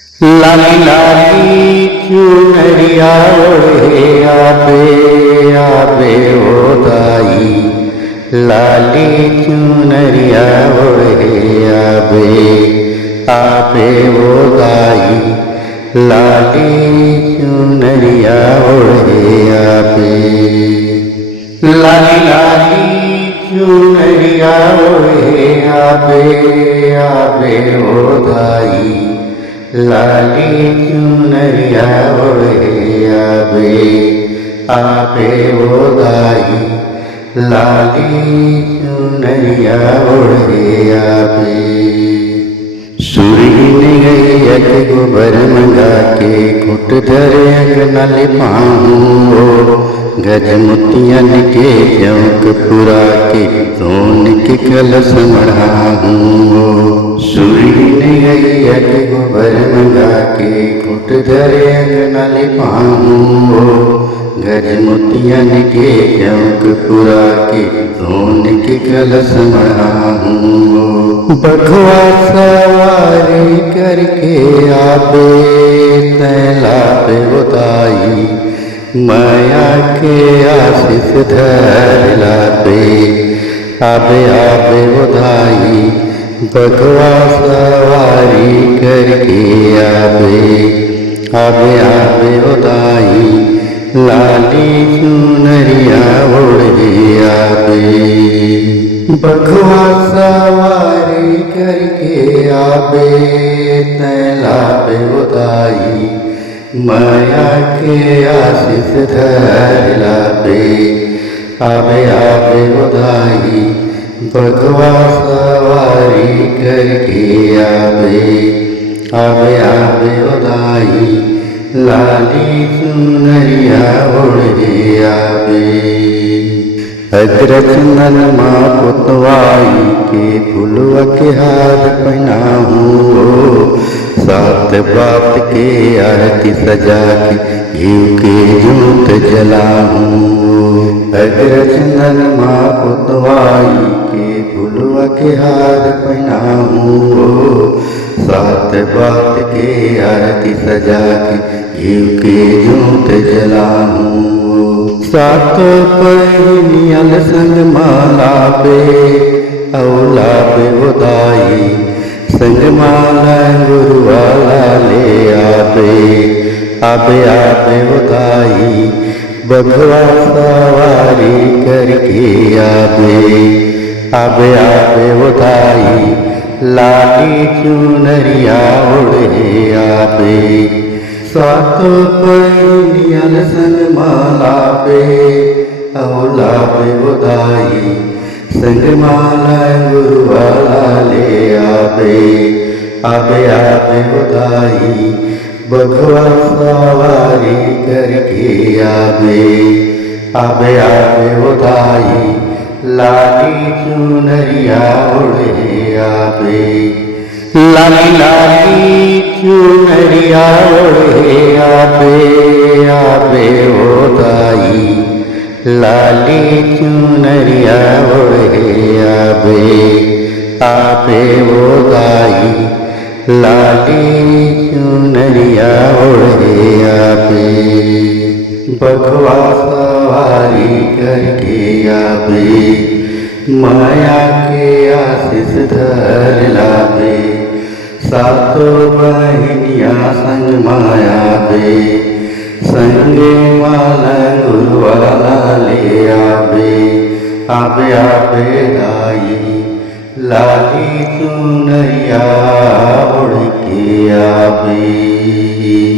लाली लाली चुनरिया ओढ़े आबे आबे ओ दाई। लाली चुनरिया ओढ़े आबे आबे ओ दाई। लाली चुनरिया ओढ़े आबे। लाली लाली चुनरिया ओढ़े आबे आबे ओ दाई। लाली चुनरिया ओढ़े आबे आबे ओ दाई। लाली चुनरिया ओढ़े आबे। सुरी ने गई एक गोबर मंगा के कुट धरे अंगना ले पाऊँ। गज मोतियन के चौक पुरा के सोन के कलश मढ़ाऊँ। सुरी ने गई एक गोबर मंगा के कुट धरे अंगना ले पाऊँ। गज मोतियन के चौक पुरा के सोन के कलश मढ़ाऊँ। बघवा सवारी करके आबे तैला पे उदाई। माया के आशीष धर लाबे आबे आबे उदाई। बघवा सवारी करके आबे आबे आबे उदाई। लाली चुनरिया ओढ़े आबे। बघवा सवारी करके आबे तैला पे उदाई। माया के आशीष धर लाबे आबे आबे उदाई। बघवा सवारी करके आबे आबे आबे उदाई। लाली चुनरिया ओढ़े आबे। अग्रचंदन माँ पुतवाई के फुलवा के हार पहनाऊँ। सात बात के आरती सजा के घी के जोत जलाऊँ। अग्रचंदन माँ पुतवाई के फुलवा के हार पहनाऊँ। सात बात के आरती सजा के घी के जोत जलाऊँ। सात पहिनियल संग माला पे औला पे उदाई। संग माला गुरुवाला ले आबे आबे आबे उदाई। बघवा सवारी करके आबे आबे आबे उदाई। लाली चुनरिया ओढ़े आबे। सात पहिनियल संग माला पे औला पे उदाई। संग माला गुरुवाला ले आबे आबे आबे उदाई। बघवा सवारी करके आबे आबे आबे उदाई। लाली चुनरिया ओढ़े आबे। लाली लाली चुनरिया ओढ़े आबे आबे ओ दाई। लाली चुनरिया ओढ़े आबे आबे ओ दाई। लाली चुनरिया ओढ़े आबे। बघवा सवारी करके आबे। माया के आशीष धर लाबे। सातों बहनिया संग माया बे। संगे माला गुरुवाला ले आबे आबे आबे दाई। लाली चुनरिया ओढ़ के आबे।